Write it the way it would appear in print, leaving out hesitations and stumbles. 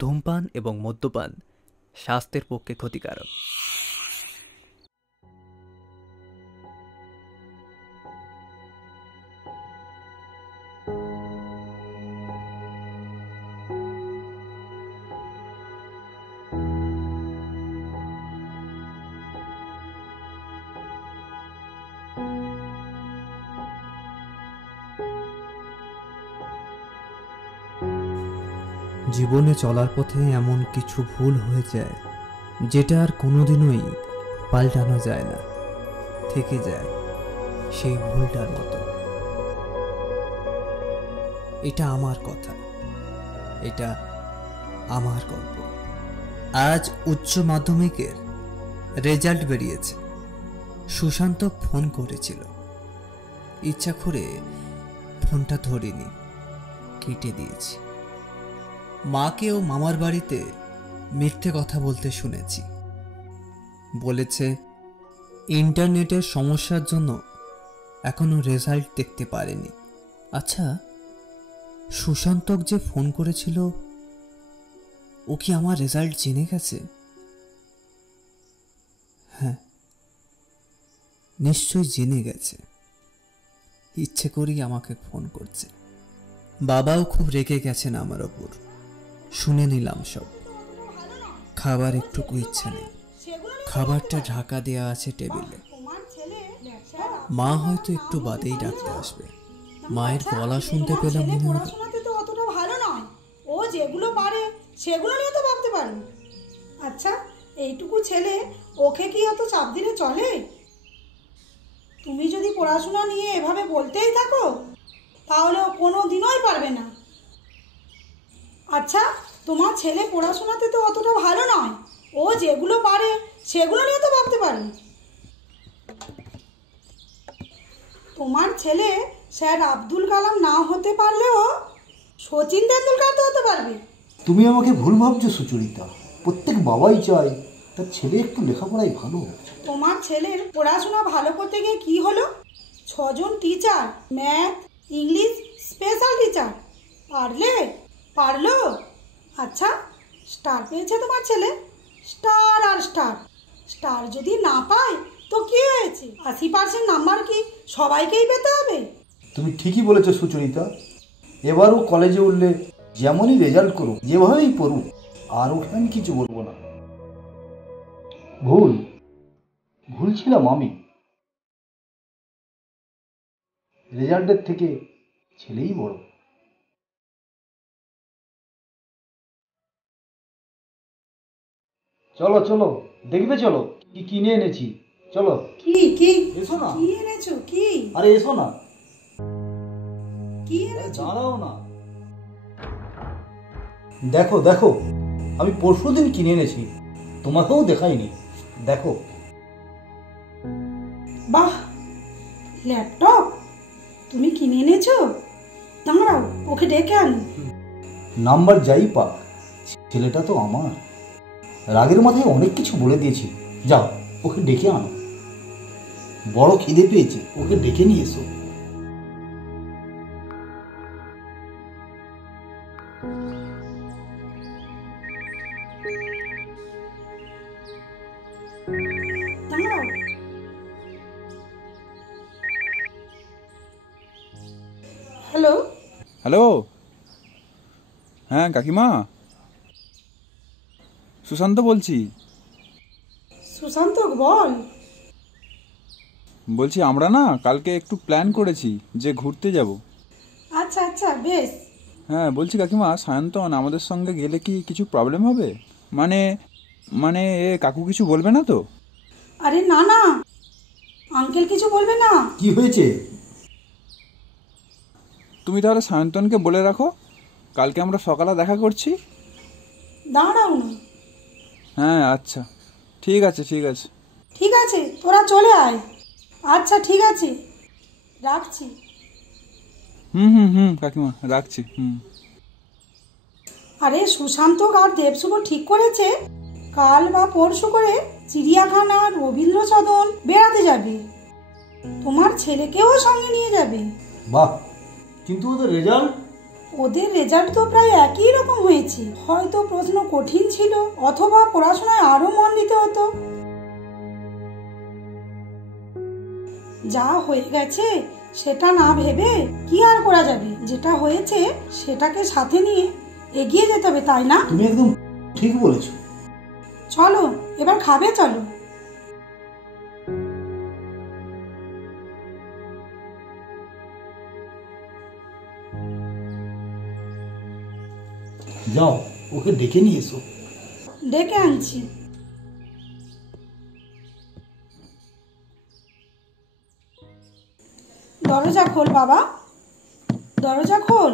ধূমপান এবং মদ্যপান স্বাস্থ্যের পক্ষে ক্ষতিকারক। জীবনে চলার পথে এমন কিছু ভুল হয়ে যায় যেটা আর কোনোদিনই পাল্টানো যায় না, থেকে যায় সেই ভুলটার মতো। এটা আমার কথা, এটা আমার গল্প। আজ উচ্চ মাধ্যমিকের রেজাল্ট বেরিয়েছে। সুশান্ত ফোন করেছিল, ইচ্ছা করে ফোনটা ধরিনি, কেটে দিয়েছি। মাকে ও মামার বাড়িতে মিথ্যে কথা বলতে শুনেছি। বলেছে ইন্টারনেটের সমস্যার জন্য এখনো রেজাল্ট দেখতে পারেনি। আচ্ছা, সুশান্তক যে ফোন করেছিল ও কি আমার রেজাল্ট জেনে গেছে? হ্যাঁ, নিশ্চয়ই জেনে গেছে। ইচ্ছে করেই আমাকে ফোন করছে। বাবাও খুব রেগে গেছেন আমার ওপর। শুনে নিলাম সব। খাবার একটুকু ইচ্ছে নেই। খাবারটা ঢাকা দেয়া আছে টেবিলে। মা হয়তো একটু বাদেই ডাকতে আসবে। মায়ের গলা শুনতে পেলাম মনে হলো তো অতটা ভালো নয়। ও যেগুলো পারে সেগুলো নিয়ে তো ভাবতে পারে। আচ্ছা, এইটুকু ছেলে, ওকে কি অত চাপ দিলে চলে? তুমি যদি পড়াশোনা নিয়ে এভাবে বলতেই থাকো তাহলে ও কোনো দিনই পারবে না। আচ্ছা, তোমার ছেলে পড়াশোনাতে তো অতটা ভালো নয়। ও যেগুলো পারে সেগুলো নিয়ে তো ভাবতে পারে। তোমার ছেলে স্যার আব্দুল কালাম না হতে পারলেও সচিন তেন্ডুলকার তো হতে পারবে। তুমি আমাকে ভুল ভাবছো সুচরিতা। প্রত্যেক বাবাই চায় তার ছেলে একটু লেখাপড়ায় ভালো। তোমার ছেলের পড়াশোনা ভালো করতে গিয়ে কি হলো? 6 জন teacher, math, English special teacher, পারলো। আচ্ছা, স্টার পেয়েছে তোমার ছেলে, স্টার আর স্টার। স্টার যদি না পায় তো কি হয়েছে? 80% নাম্বার কি সবাইকেই পেতে হবে? তুমি ঠিকই বলেছো সুচরিতা। এবারও কলেজে উঠলে যেমনই রেজাল্ট করুক, যেভাবেই পড়ুক, আর ওকে আমি কিছু বলবো না। ভুল ছিলাম আমি। রেজাল্টের থেকে ছেলেই বড়। চলো চলো, দেখবে চলো কি কিনে এনেছি। চলো। কি এসো না। কি এনেছো? কি? আরে এসো না। কি এনেছো? দাঁড়াও না। দেখো দেখো, আমি পরশুদিন কিনে এনেছি, তোমাকেও দেখাইনি। দেখো। বাহ, ল্যাপটপ তুমি কিনে এনেছো? দাঁড়াও, ওকে ডেকে আনো। নাম্বার যাই পাক, ছেলেটা তো আমার। রাগের মাথায় অনেক কিছু বলে দিয়েছি। যাও, ওকে ডেকে আনো। বড় খিদে পেয়েছে, ওকে ডেকে নিয়ে এসো। দাঁড়াও। হ্যালো। হ্যালো, হ্যাঁ কাকিমা, সুশান্ত বলছি। সুশান্ত বল। বলছি আমরা না কালকে একটু প্ল্যান করেছি যে ঘুরতে যাব। আচ্ছা আচ্ছা, বেশ। হ্যাঁ বলছি কাকিমা, সায়ন্তন আমাদের সঙ্গে গেলে কি কিছু প্রবলেম হবে? মানে মানে এ কাকু কিছু বলবে না তো? আরে না না, আঙ্কেল কিছু বলবে না। কি হয়েছে? তুমি তাহলে সায়ন্তনকে বলে রাখো কালকে আমরা সকালে দেখা করছি। দাঁড়াও না। হ্যাঁ আচ্ছা, ঠিক আছে ঠিক আছে। ঠিক আছে, তোরা চলে আয়। আচ্ছা ঠিক আছে, রাখছি। হুম কাকিমা, রাখছি। আরে সুশান্ত আর দেবশুভ ঠিক করেছে কাল বা পরশু করে চিড়িয়াখানা, রবীন্দ্র সদন বেড়াতে যাবে। তোমার ছেলেকেও সঙ্গে নিয়ে যাবে। বাহ, কিন্তু ওদের রেজাল্ট? ওদের রেজাল্ট তো প্রায় একই রকম হয়েছে। হয়তো প্রশ্ন কঠিন ছিল, অথবা পড়াশোনায় আরো মন দিতে হতো। যা হয়ে গেছে সেটা না ভেবে কি আর করা যাবে? যেটা হয়েছে সেটাকে সাথে নিয়ে এগিয়ে যেতে হবে, তাই না? তুমি একদম ঠিক বলেছো। চলো এবার খাবে, চলো। যাও ওকে ডেকে নিয়ে এসো। ডেকে আনছি। দরজা খোল বাবা, দরজা খোল।